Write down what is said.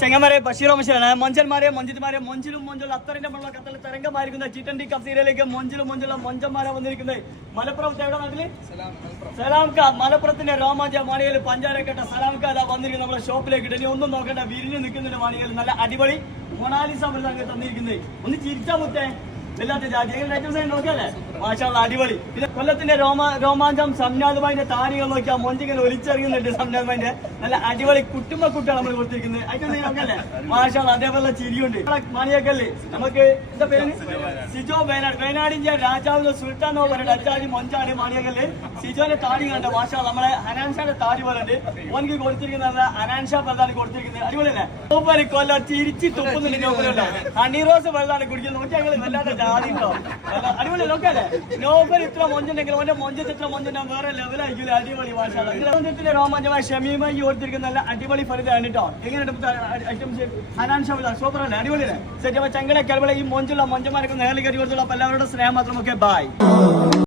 ചെങ്ങന്മാരെ ബഷീറോ മഷീറാണ് മൊഞ്ചന്മാരെ മൊഞ്ചിത്മാരെ മൊഞ്ചിലും മൊഞ്ചുള്ള അത്തറിന്റെ മുള്ള കത്തൽ തരംഗമായിരിക്കുന്ന T20 cup സീരിയലിലേക്ക് മൊഞ്ചിലും മൊഞ്ചുള്ള മൊഞ്ചന്മാരെ വന്നിരിക്കുന്നത് മലപ്പുറത്ത് എവിടെ നാട്ടില് സലാംക മലപ്പുറത്തിന്റെ രോമാഞ്ച മാണികയിൽ പഞ്ചാരക്കെട്ട സലാംക വന്നിരിക്കുന്നത് നമ്മുടെ ഷോപ്പിലേക്ക് ഇനി ഒന്നും നോക്കണ്ട വിരിഞ്ഞ് നിൽക്കുന്നുണ്ട് മാണികയിൽ നല്ല അടിപൊളി മൊണാലിസ തന്നിരിക്കുന്നത് ഒന്ന് ചിരിച്ചാ മുത്തേ എല്ലാത്ത ജാതി ഐറ്റംസ് നോക്കിയല്ലേ മാഷാള്ള അടിപൊളി പിന്നെ കൊല്ലത്തിന്റെ രോമാഞ്ചം സംനാഥുമായിന്റെ താരികൾ നോക്കിയാൽ മൊഞ്ചിങ്ങനെ ഒലിച്ചെറിയുന്നുണ്ട് സംനാഥുമായിന്റെ നല്ല അടിപൊളി കുട്ടിയാണ് നമ്മൾ കൊടുത്തിരിക്കുന്നത് ഐറ്റംസ് നോക്കല്ലേ മാഷാള്ള അതേപോലെ ചിരിയുണ്ട് മാണിയൊക്കെയല്ലേ നമുക്ക് എന്താ പേര് സിജോ വയനാടിന്റെ രാജാവിന്റെ സുൽത്താൻ എന്ന് പറയുന്നത് അച്ചാടി മൊഞ്ചാണ് മാണിയൊക്കെയല്ലേ സിജോന്റെ താടി കണ്ട മാഷാള്ള നമ്മളെ ഹനാൻഷാന്റെ താടി പോലെ ഉണ്ട് ഓനിക്ക് കൊടുത്തിരിക്കുന്ന ഹനാൻഷാ വെള്ളമാണ് കൊടുത്തിരിക്കുന്നത് അടിപൊളിയല്ലേ സൂപ്പർ കൊല്ലം ചിരിച്ച് തുപ്പുന്നുണ്ട് ഹണീറോസ് വെള്ളമാണ് കുടിക്കുന്നത് നോക്കിയാൽ വല്ലാത്ത അടിപൊളി നോക്കല്ലേ നോബൽ ഇത്ര മൊഞ്ചുണ്ടെങ്കിൽ ഓന്റെ മൊഞ്ചത്ത് ഇത്ര മൊഞ്ചുണ്ടാവും വേറെ ലെവലായിരിക്കും അടിപൊളി ഭാഷ രോമാഞ്ചമായ ഷമീമായി ഓർത്തിരിക്കുന്ന നല്ല അടിപൊളി ഫലിതാണ് കേട്ടോ എങ്ങനെയുണ്ട് ഐറ്റംസ് ഹനാൻ ഷാ സൂപ്പർ അല്ലേ അടിപൊളിയല്ലേ സെറ്റ് ചങ്കട കലവള ഈ മൊഞ്ചുള്ള മൊഞ്ചന്മാരൊക്കെ നേരിൽ കയറി കൊടുത്തുള്ള എല്ലാവരുടെ സ്നേഹം മാത്രമൊക്കെ ബൈ